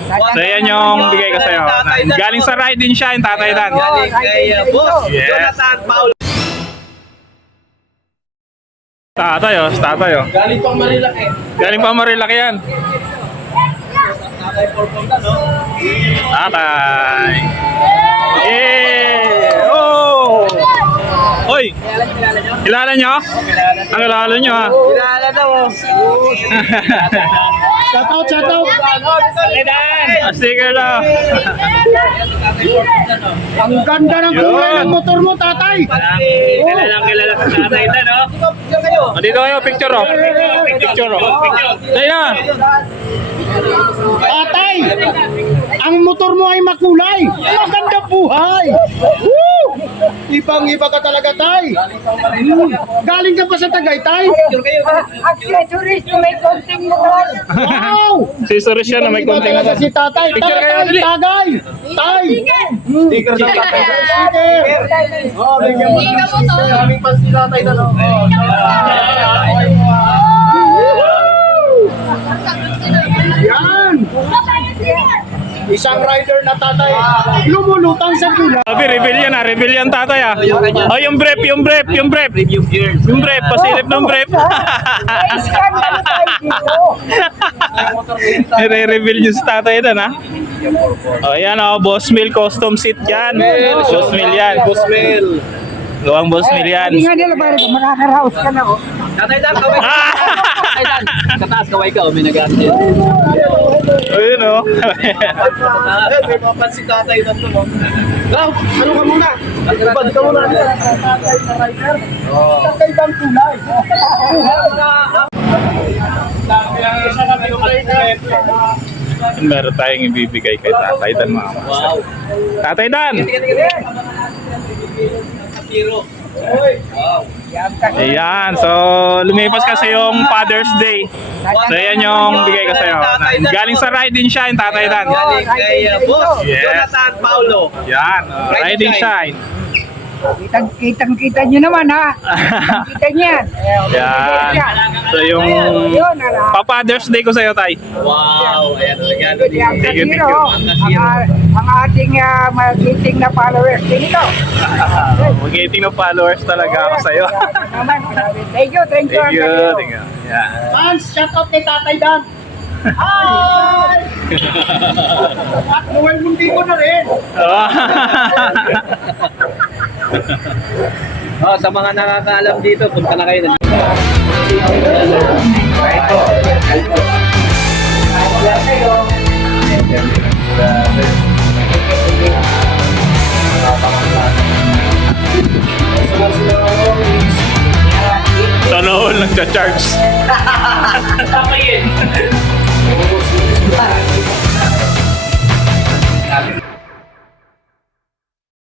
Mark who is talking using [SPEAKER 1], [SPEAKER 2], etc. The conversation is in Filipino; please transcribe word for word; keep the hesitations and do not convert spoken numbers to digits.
[SPEAKER 1] So yan yung bigay ko sa'yo. Galing sa ride din siya, yung Tatay Dan.
[SPEAKER 2] Galing kay uh, Boss
[SPEAKER 1] Yes.
[SPEAKER 2] Jonathan Paulo.
[SPEAKER 1] Tatay oh, si Tatay oh.
[SPEAKER 2] Galing pang Marilaki.
[SPEAKER 1] Galing pa Marilaki yan.
[SPEAKER 2] Tatay Porpong no?
[SPEAKER 1] Tatay. Yeah! Oh! Hoy! Kilala nyo? Ang kilala nyo ha?
[SPEAKER 2] Kilala daw.
[SPEAKER 3] Shout out, shout out.
[SPEAKER 1] Ah, sticker daw.
[SPEAKER 3] Ang ganda ng kulay ng motor mo, tatay.
[SPEAKER 1] Kilalang kilala sa Tatay Dan oh. Oh, dito kayo, picture oh. Picture oh. Tayo na.
[SPEAKER 3] Tatay, ang motor mo ay makulay. Maganda buhay. Woo! Ibang-iba ka talaga, tay. Hmm. Galing ka pa sa Tagaytay?
[SPEAKER 4] Accessories na may konting motor.
[SPEAKER 3] Wow!
[SPEAKER 1] Si Suresh yan na may
[SPEAKER 3] Iba
[SPEAKER 1] konting
[SPEAKER 3] talaga si tatay.
[SPEAKER 1] Picture kayo,
[SPEAKER 3] Tatay,
[SPEAKER 1] dali.
[SPEAKER 3] tagay. Tay. Hmm.
[SPEAKER 2] Sticker daw tatay.
[SPEAKER 3] Sticker. Oh, bigyan mo ng sticker. Aming pa si tatay na lang. Yan! Isang rider na tatay lumulutang sa gula.
[SPEAKER 1] Sabi, reveal yan ah, reveal yan Tatay ah. Oh, yung brief, yung brief, yung brief.
[SPEAKER 2] Review gears.
[SPEAKER 1] Yung brief, pasilip ng brief.
[SPEAKER 4] May scandal tayo dito.
[SPEAKER 1] I-reveal nyo si Tatay Dan ha. Oh, yan oh, Boss Mill custom seat yan. Boss Mill yan.
[SPEAKER 2] Boss Mel.
[SPEAKER 1] Gawang Boss Mill yan.
[SPEAKER 4] Hindi nga nila pare, makakaraos ka na oh.
[SPEAKER 2] Tatay Dan, kaway ka. Tatay Dan, sa taas kaway ka. Oh, may nag-aano.
[SPEAKER 1] Ayun oh.
[SPEAKER 2] Eh, may mapansin tatay Dan to. Gaw, ano ka muna? Bad ka muna.
[SPEAKER 3] Tatay na rider. Tatay bang kulay.
[SPEAKER 1] Meron tayong ibibigay kay Tatay Dan mga mas.
[SPEAKER 2] Wow.
[SPEAKER 1] Tatay Dan!
[SPEAKER 2] Tingnan, tingnan. Kapiro. Wow.
[SPEAKER 1] Ayan, so lumipas kasi yung Father's Day. So yan yung bigay ko sa'yo. Galing sa ride din siya, yung Tatay Dan.
[SPEAKER 2] Galing kay uh, Boss
[SPEAKER 1] Yes.
[SPEAKER 2] Jonathan Paulo.
[SPEAKER 1] Yan, uh, ride and shine.
[SPEAKER 4] Kitang, kitang kita nyo naman ha. Kita niyan.
[SPEAKER 1] Yan. So yung
[SPEAKER 4] Yun, ala.
[SPEAKER 1] pa-Father's Day ko sa'yo, Tay.
[SPEAKER 2] Wow. Ayan, regalo ni
[SPEAKER 4] Ang
[SPEAKER 1] Thank you, thank
[SPEAKER 4] kasiro,
[SPEAKER 1] you.
[SPEAKER 4] ang, ang ating uh, magiting na followers din ito.
[SPEAKER 1] Mag-eighteen ng followers talaga ako sa'yo.
[SPEAKER 4] Naman, thank you, thank you.
[SPEAKER 1] Thank you. Thank you. Yan.
[SPEAKER 3] Hans, shout out kay tatay Dan. Hi! At Noel Mundi ko na rin.
[SPEAKER 2] Oh, sa mga nakakaalam dito, punta na kayo.
[SPEAKER 1] Sana all nagcha-charge.